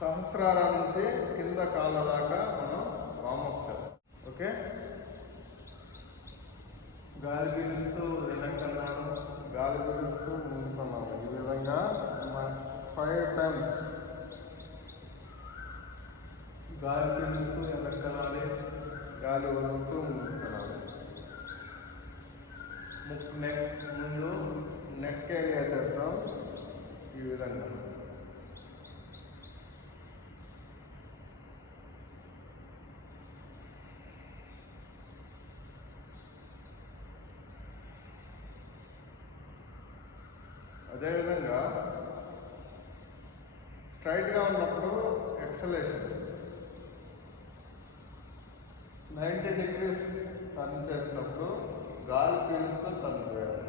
సహస్రార నుంచి కింద కాళ్ళ దాకా మనం వామప్ చేద్దాం. ఓకే, గాలి పీలుస్తూ వెనకన్నాను, గాలి పీలుస్తూ ముందుకున్నాను. ఈ విధంగా 5 times గాలి పీలుస్తూ వెనక్కనాలి, గాలి వదులుతూ ముందుకున్నాను. ముందు నెక్ ఏరియా చేద్దాం. ఈ విధంగా అదేవిధంగా స్ట్రైట్గా ఉన్నప్పుడు ఎక్సలేషన్ 90 degrees టర్న్ చేసినప్పుడు గాలి పీలుస్తూ టర్న్ చేయాలి.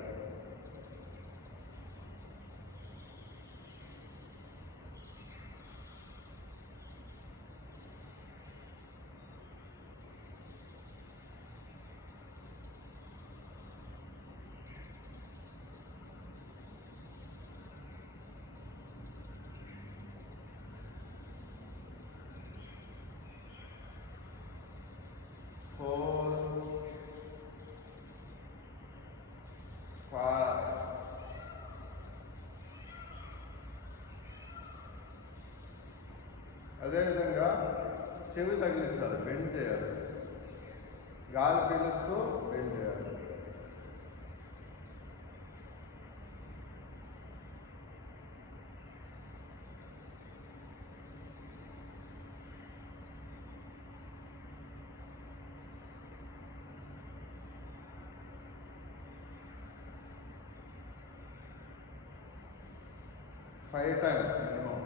అదేవిధంగా చెవి తగిలించాలి, బెండ్ చేయాలి, గాలి పీలుస్తూ బెండ్ చేయాలి. Five times minimum.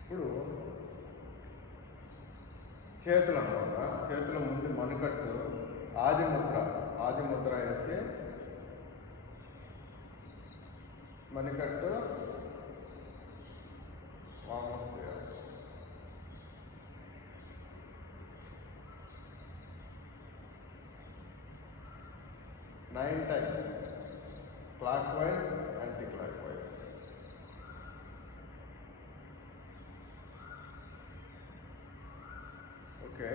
ఇప్పుడు చేతులు అన్నమాట, చేతుల ముందు మణికట్టు ఆది ముద్ర వేసి మణికట్టు వామప్ చేయాలి. 9 times clock wise, anti clock wise. Okay,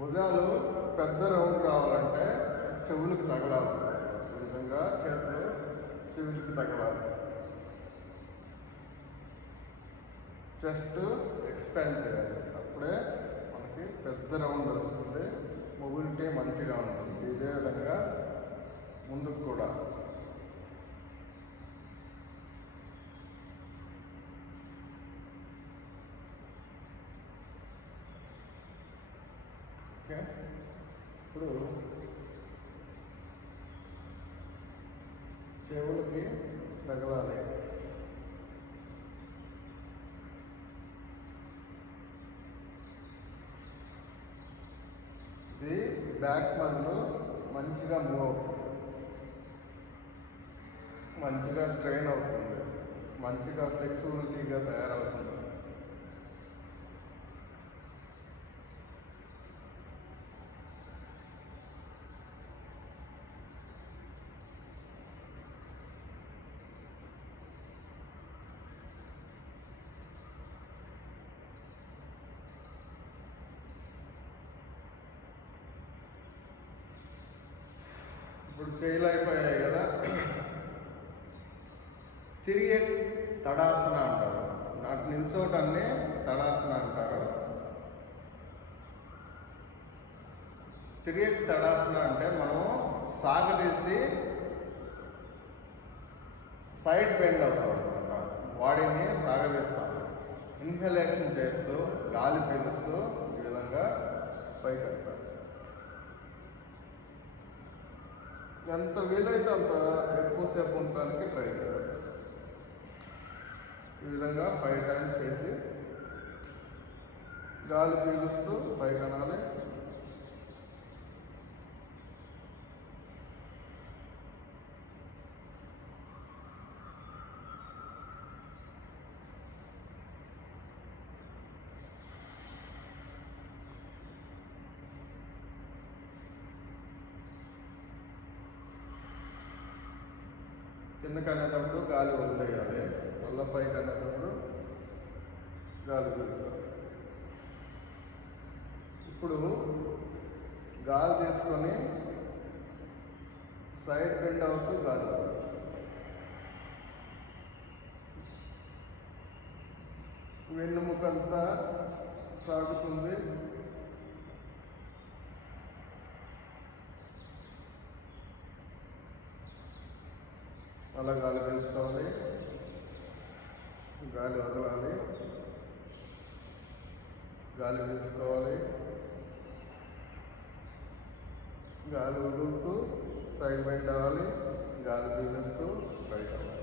భుజాలు పెద్ద రౌండ్ రావాలంటే చెవులకు తగలాలి. ఈ విధంగా చేతులు చెవులకి తగలాలి. చెస్ట్ ఎక్స్పాండ్ చేయాలి, అప్పుడే మనకి పెద్ద రౌండ్ వస్తుంది, మొబిలిటీ మంచిగా ఉంటుంది. ఇదే విధంగా ముందుకు కూడా. ఓకే, ఇప్పుడు చెవులకి తగలాలి. ఇది బ్యాక్ మజిల్ మంచిగా మూవ్ అవుతుంది, మంచిగా స్ట్రెయిన్ అవుతుంది, మంచిగా ఫ్లెక్సిబిలిటీగా తయారవుతుంది. ఇప్పుడు చేయలు అయిపోయాయి కదా, తిరిగే తడాసన అంటారు, నిల్చోటాన్ని తడాసన అంటారు. తిరిగే తడాసన అంటే మనం సాగదీసి సైడ్ బెండ్ అవుతాం అనమాట, బాడీని సాగదీస్తాం. ఇన్హలేషన్ చేస్తూ గాలి పీలుస్తూ ఈ విధంగా పైకి వెళ్తాం. ఎంత వీలైతే అంత ఎక్కువసేపు ఉండడానికి ట్రై చేయాలి. ఈ విధంగా 5 times చేసి గాలి పీలుస్తూ పైకి అనాలి. కిందకి అనేటప్పుడు గాలి వదిలేయాలి, మళ్ళీ పైకి అనేటప్పుడు గాలి పీల్చాలి. ఇప్పుడు గాలి తీసుకొని సైడ్ బెండ్ అవుతూ గాలి వదలాలి. వెన్నుముకంతా సాగుతుంది. అలా గాలి పీల్చుకోవాలి, గాలి వదలాలి, గాలి పీల్చుకోవాలి, గాలి వదులుతూ సైడ్ బెండ్ అవ్వాలి, గాలి పీలుస్తూ స్ట్రైట్ అవ్వాలి.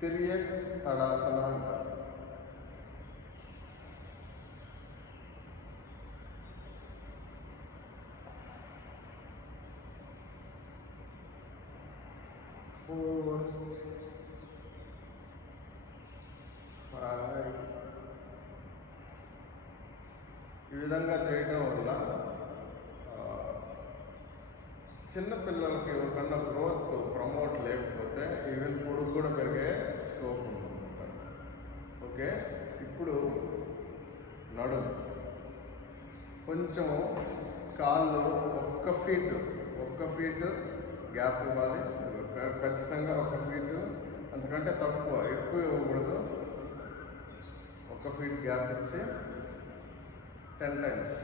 తిరియక్ హడాసన అంటారు. Four, five. ఈ విధంగా చేయటం వల్ల చిన్నపిల్లలకి ఎవరికన్నా గ్రోత్ ప్రమోట్ లేకపోతే ఈవెన్ పొడుగు కూడా పెరిగే స్కోప్ ఉందన్నమాట. ఓకే, ఇప్పుడు నడుము కొంచెం కాళ్ళు ఒక్క ఫీట్ గ్యాప్ ఇవ్వాలి. ఖచ్చితంగా 1 ఫీట్, అంతకంటే ఎక్కువ ఇవ్వకూడదు. 1 ఫీట్ గ్యాప్ ఇచ్చి 10 టైమ్స్.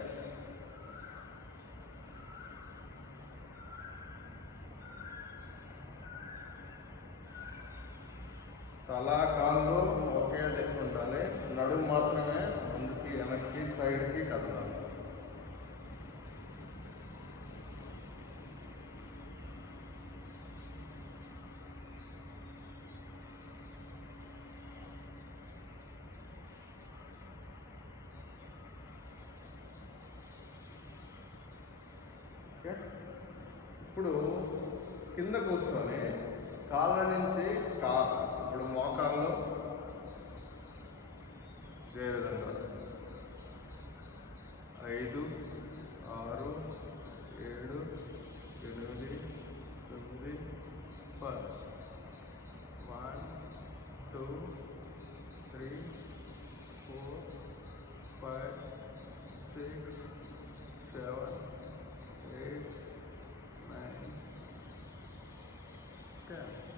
తల కాళ్ళు ఒకే దిక్కు ఉండాలి, నడుము మాత్రమే ముందుకి వెనక్కి సైడ్కి కదలాలి. ఓకే, ఇప్పుడు కింద కూర్చొని కాళ్ళ నుంచి ఇప్పుడు మోకాళ్ళు ఇదే విధంగా 5, 6, 7, 8, 9, 10. 1, 2, 3, 4, 5, 6, 7, 8, 9, 10.